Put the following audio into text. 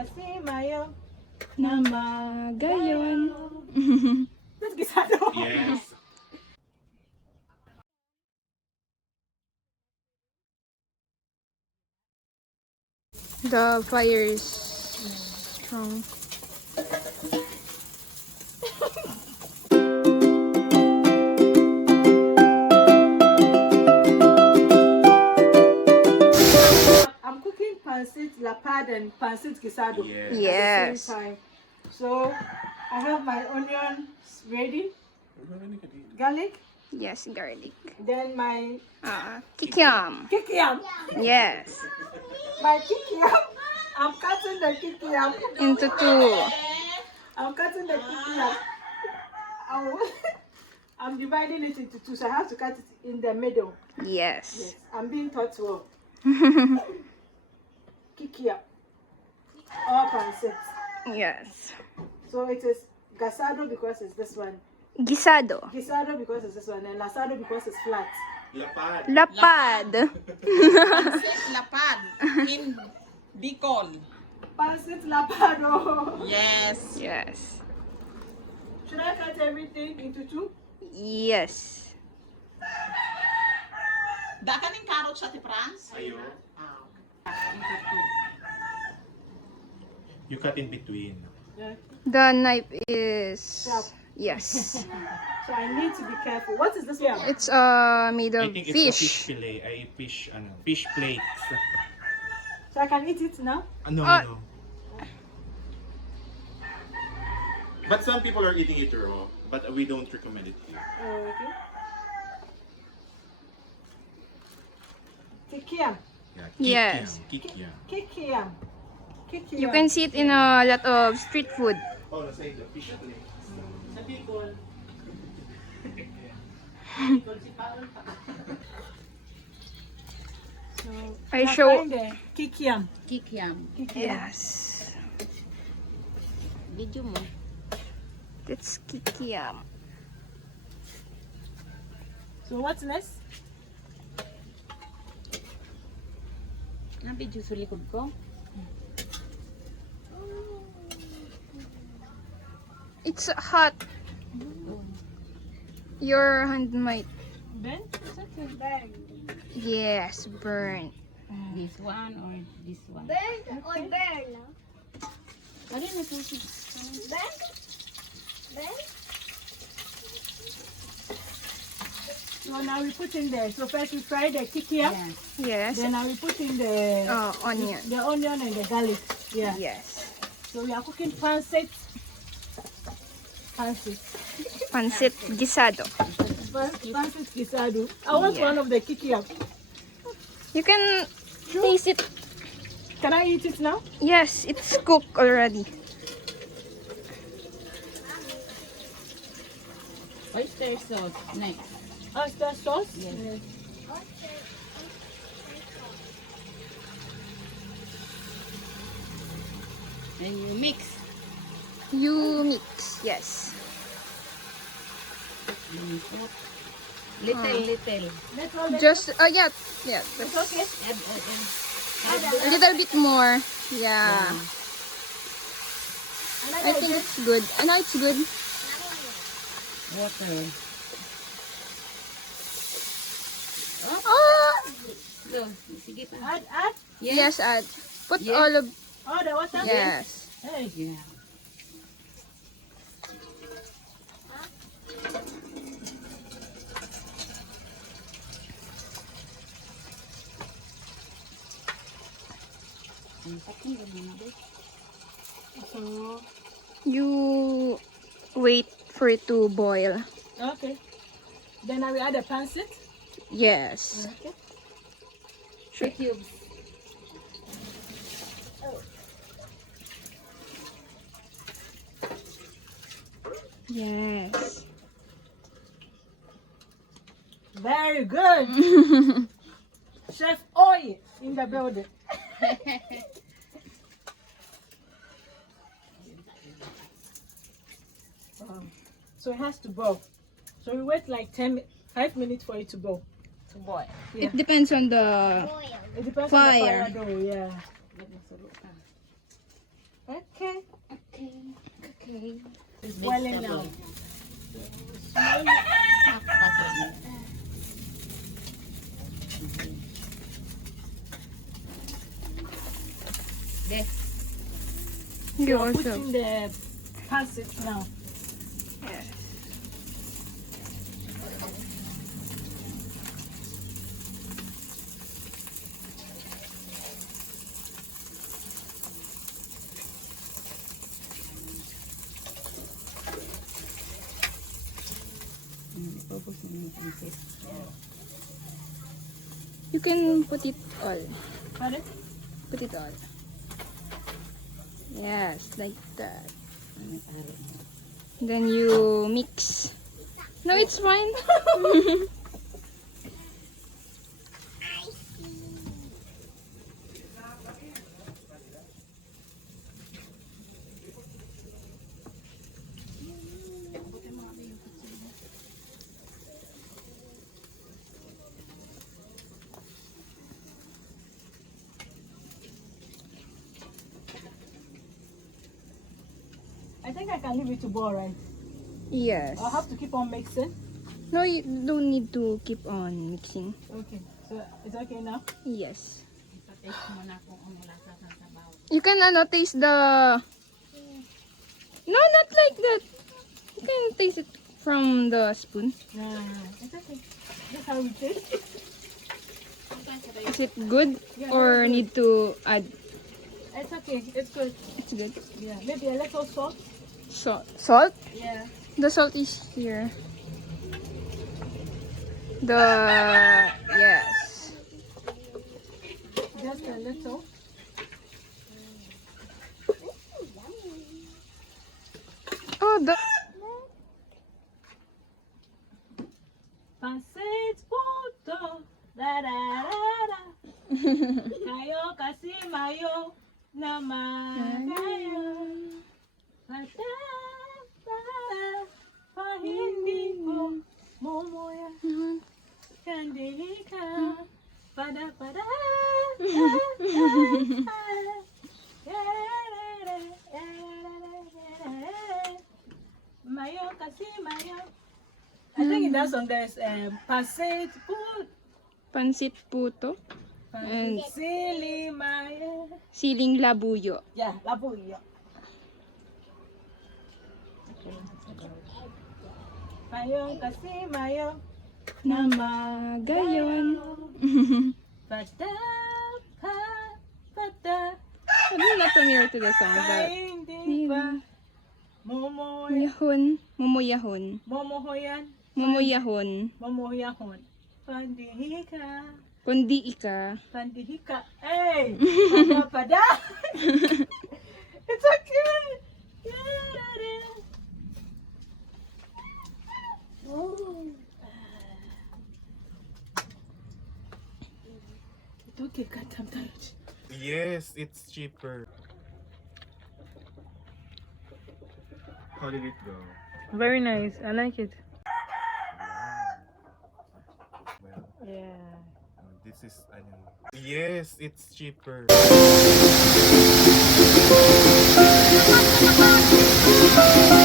Kasi mayo Na magayon. That's gisado. Yes. The fire is strong. I'm cooking pancit, lapad, and pancit gisado Yes. at the Yes. same time. So I have my onions ready, garlic, Yes, garlic. then my Kikiam. kikiam. Yes. My kikiam. I'm cutting the kikiam. Into two. I'm cutting the kikiam. I'm dividing it into two, so I have to cut it in the middle. Yes. Yes, I'm being taught well. Kikiam. All pancit. Yes. So it is gasado because it's this one. Gisado. Gisado because it's this one, and lasado because it's flat. Lapad. Lapad. Pancit lapad in BICOL. Pancit lapado. Yes. Yes. Should I cut everything into two? Yes. Da ka ning carrot sa ti France? Ayo. Into two. You cut in between. Yeah. The knife is Sharp. yes. So I need to be careful. What is this one? It's made I of think it's a fish fish. fillet. Fish plates. So I can eat it now? No, Ah. no. But some people are eating it raw, but we don't recommend it here. Okay. Kikiam. Yeah, Yes. kikiam. Kikiam. Kikiam. You can see it in a lot of street food. Oh, let's say the fish plates. Sa Bicol. So, I now show- find the kikiam. Kikiam. Yes. Video mo. That's kikiam. So what's next? Ang video sa likod ko. It's hot. Your hand might. Then? It's okay. Bang. Yes, burn. This one or this one? Burn or burn? Ano na ito? Burn? Burn? So now we put in there. So first we fry the kikiam. Yes. Yes. Then now we put in the Onion. the onion and the garlic. Yeah. Yes. So we are cooking pancit. Pancit. Pancit gisado. Pancit gisado. I want Yeah. one of the kikiam. You can taste it. Can I eat it now? Yes, it's cooked already. Oyster sauce. Next. Oyster sauce? Yes. Then you mix. You mix. Yes. Little, little. Little. Just yeah. Yeah. It's okay. A little bit more. Yeah. I think it's good. I know it's good. Water. Oh. So, sige pa. Add. Yes, add. Put Yeah. all of. Oh, the water? Yes. Hey. Yeah. So, You wait for it to boil. okay. Then I will add the pancit. Yes. Okay. Three cubes. Yes. Very good. Chef Oy in the building. So it has to boil. So we wait like 5 minutes for it to boil. To boil. Yeah. It depends on the. Boil. It depends Fire. on the fire though, yeah. boiling now. Half pasit. There. You You're also. putting the pancit now. Yes. Focus na yung pancit. You can put it all. Pardon? Put it all. Yes, like that. Then you mix. No, it's fine. I think I can leave it to boil, right? Yes. I'll have to keep on mixing. No, you don't need to keep on mixing. Okay, so it's okay now? Yes. Taste mo na kung ano lasa sa sabaw. You can taste the... No, not like that. You can taste it from the spoon. No, it's okay. That's how we taste. Is it good Yeah, or very good. need to add? It's okay, it's good. It's good. Yeah, maybe a little salt. Salt? Yeah. The salt is here. Yes. Just a little. Oh, the... Pancit puto, da da da da. Kayo kasi mayo naman kayo. Pata pa hindi ko mumuya. Kandili ka. Pada pada. Mayo kasi mayo. I think in that song there's pancit puto. Pancit puto. And Sili mayo. siling labuyo. Yeah, labuyo. Mayo kasi mayo. Na magayon. Pada pa pada. I'm not familiar to the song, but... Hindi pa. Momoy. Yahon. Mumuyahon. Momohoyan. Mumuyahon. Momoyahon. Pandihika. Kundi ika. Pandihika. Hey! Pada pada. It's okay. It's okay, cut. I'm tired. Yes, it's cheaper. How did it go? Very nice. I like it. Well, Yeah. this is yes, it's cheaper. Thank you.